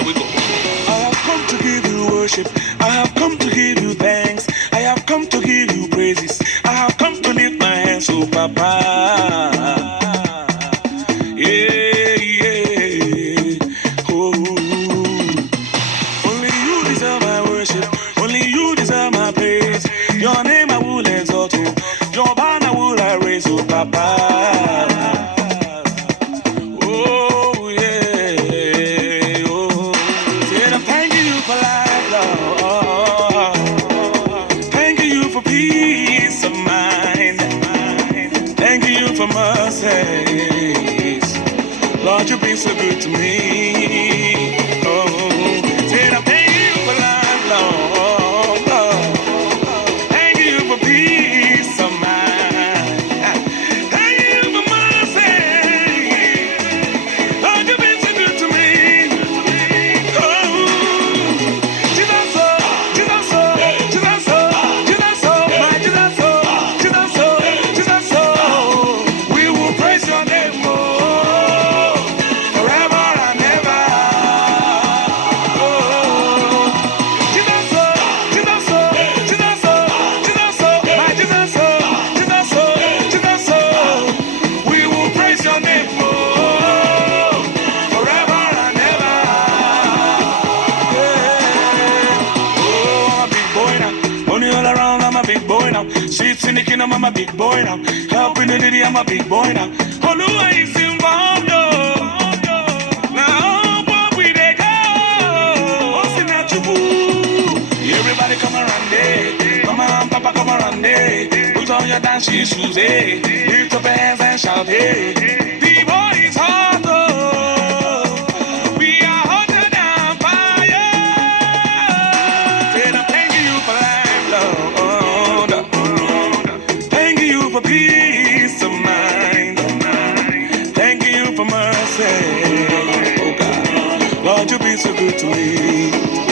Here we go. I have come to give you worship. I have come to give you thanks. I have come to give you praises. I have come to lift my hands, oh Papa. Yeah, yeah. Oh, only you deserve my worship. Only you deserve my praise. Your name I will exalt, oh. Your banner will I raise, oh Papa. Oh yeah, oh. Said I'm thanking you for life, Lord. Thanking you for peace of mind. Thanking you for mercies. Lord, you've been so good to me. Oh, said I'm thanking you for life, Lord. Thanking you for peace of mind. Thank you for mercy. Lord, you've been so good to me. Oh, Jesus, oh, Jesus, oh, Jesus, oh, Jesus, oh, my Jesus, oh, Jesus, oh, Jesus, oh. We will praise your name, oh, forever and ever. Oh, Jesus, oh, Jesus, oh, Jesus, oh, Jesus, oh, my Jesus, oh, Jesus, oh, Jesus, oh. We will praise your name, oh, forever and ever. Yeah. Oh, I'm a big boy now. Money all around, I'm a big boy now. Sheets in the kingdom, I'm a big boy now. Helping the lady, I'm a big boy now. Oluwa is involved, oh. Now, what we they go? What's in that you boo? Everybody come around, eh? Come on, Papa, come around, eh? Put on your dancing shoes, eh? Lift up your hands and shout, eh? The boy is hot, oh. We are hotter than fire. Said I'm thanking you for life, Lord. Thanking you for peace of mind. Thanking you for mercy. Oh God, Lord, you've been so good to me.